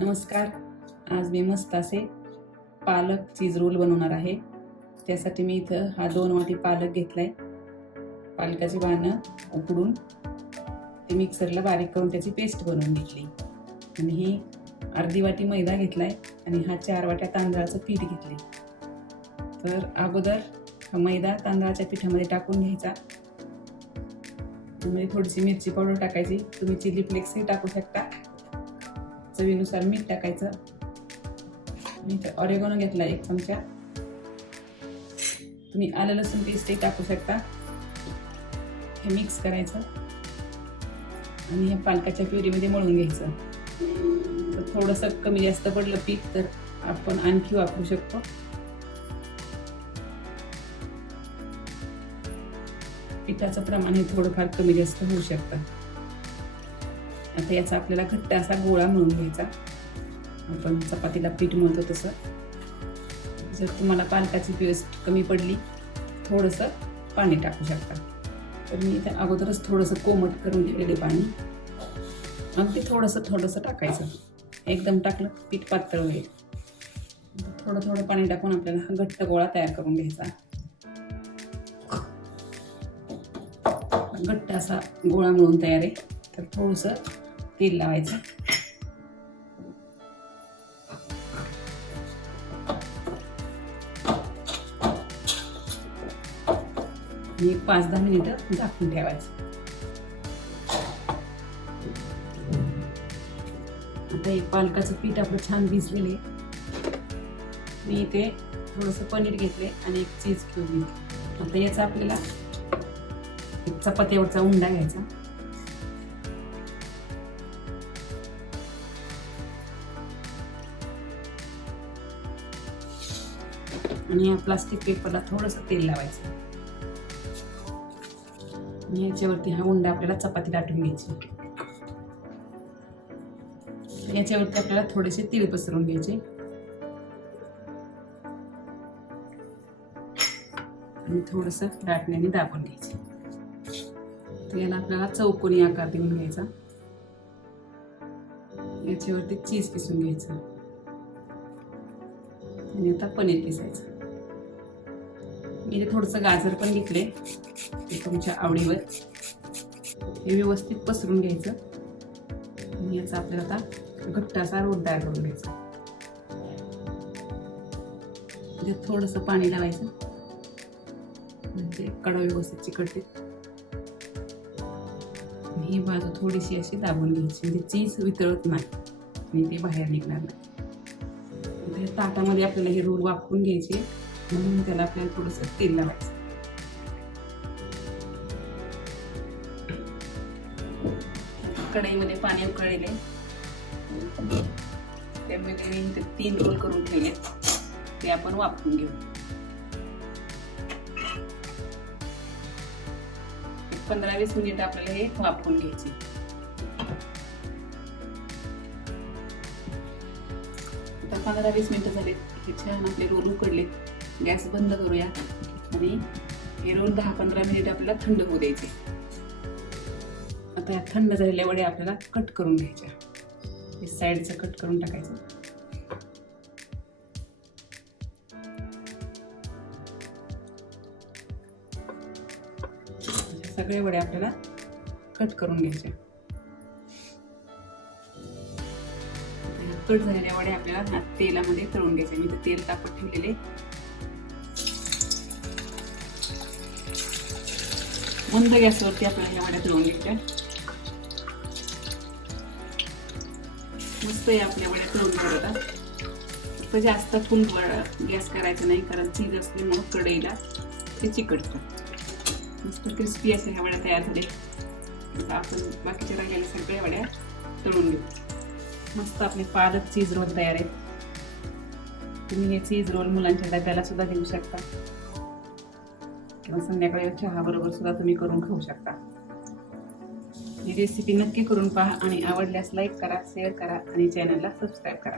नमस्कार. आज मी मस्त असे पालक चीज रोल बनवणार आहे. त्यासाठी मी इथं हा 2 वाटी पालक घेतलाय. पालकाची पानं उकडून ते मिक्सरला बारीक करून त्याची पेस्ट बनवून घेतली. आणि ही अर्धी वाटी मैदा घेतलाय आणि हा 4 वाट्या तांदळाचं पीठ घेतले. तर अगोदर हा मैदा तांदळाच्या पिठामध्ये टाकून घ्यायचा. त्यामध्ये थोडीशी मिरची पावडर टाकायची. तुम्ही चिली फ्लेक्सही टाकू शकता. चवीनुसार मीठ टाकायचं. मी इथे ऑरेगॅनो घेतला 1 चमचा. तुम्ही आलं लसूण पेस्टही टाकू शकता. हे मिक्स करायचं आणि हे पालकाच्या प्युरीमध्ये मळून घ्यायचं. तर थोडंसं कमी जास्त पडलं पीठ तर आपण आणखी वापरू शकतो. पिठाचं प्रमाण हे थोडंफार कमी जास्त होऊ शकतं. आता याचा आपल्याला घट्ट असा गोळा मळून घ्यायचा. आपण चपातीला पीठ मळतो तसं. जर तुम्हाला पालकाची पेस्ट कमी पडली थोडंसं पाणी टाकू शकता. तर मी इथे अगोदरच थोडंसं कोमट करून ठेवलेले पाणी अगदी थोडंसं टाकायचं. एकदम टाकलं पीठ पातळ होईल. थोडं पाणी टाकून आपल्याला हा घट्ट गोळा तयार करून घ्यायचा. घट्ट असा गोळा मळून तयार आहे. तर थोडंसं तेल लावायचं. आणि 5-10 मिनिटं झाकून ठेवायचं. आता हे पालकाचं पीठ आपलं छान भिजलेलं आहे. मी इथे थोडंसं पनीर घेतले आणि 1 चीज क्यूब घेतले. आता याचा आपल्याला चपातीवरचा उंडा घ्यायचा. आणि या प्लास्टिक पेपरला थोडंसं तेल लावायचं. आणि याच्यावरती हा उंडा आपल्याला चपाती लाटून घ्यायची. याच्यावरती आपल्याला थोडेसे तीळ पसरून घ्यायचे आणि थोडंसं लाटण्याने दाबून घ्यायचे. तर याला आपल्याला चौकोनी आकार देऊन घ्यायचा. याच्यावरती चीज किसून घ्यायचं आणि आता पनीर किसायचं. मी इथे थोडंसं गाजर पण घेतले, ते तुमच्या आवडीवर. हे व्यवस्थित पसरून घ्यायचं आणि याचा आपल्याला आता घट्ट असा रोल तयार करून घ्यायचा. थोडंसं पाणी लावायचं म्हणजे कडा व्यवस्थित चिकटते. ही बाजू थोडीशी अशी दाबून घ्यायची म्हणजे चीज वितळत नाही आणि ते बाहेर निघणार नाही. ताटामध्ये आपल्याला हे रोल वाफवून घ्यायचे म्हणून त्याला आपल्याला थोडंसं तेल लावायचं. कढईमध्ये पाणी उकळलेले त्यामध्ये मी 3 रोल करून ठेवले. ते आपण वाफवून घेऊ. 15-20 मिनिट आपल्याला हे वाफवून घ्यायचे. आता 15-20 मिनिटं झाले. हे छान आपले रोल उकडले. गॅस बंद करूया आणि हे रोल 10-15 मिनिट आपल्याला थंड होऊ द्यायचे. आता या थंड झालेल्या वड्या आपल्याला कट करून घ्यायच्या. हे साईडचं कट करून टाकायचं. सगळे वड्या आपल्याला कट करून घ्यायच्या. कट झालेल्या वड्या आपल्याला तेलामध्ये तळून घ्यायच्या. मी तर तेल तापत ठेवलेले. मंद गॅसवरती आपल्याला ह्या वड्या तळून घ्यायच्या. मस्त आहे आपल्या वड्या तळून घेतात. तर जास्त फुल गॅस करायचा नाही कारण चीज असल्यामुळे कढईला ते चिकटतं. मस्त क्रिस्पी असे ह्या वड्या तयार झाले. आता आपण बाकीच्या राहिलेल्या सगळ्या वड्या तळून घेऊ. मस्त आपले पालक चीज रोल तयार आहेत. तुम्ही हे चीज रोल मुलांच्या डब्याला सुद्धा देऊ शकता किंवा संध्याकाळी चहा बरोबर सुद्धा तुम्ही करून खाऊ शकता. ही रेसिपी नक्की करून पहा आणि आवडल्यास लाईक करा, शेअर करा आणि चॅनलला सबस्क्राईब करा.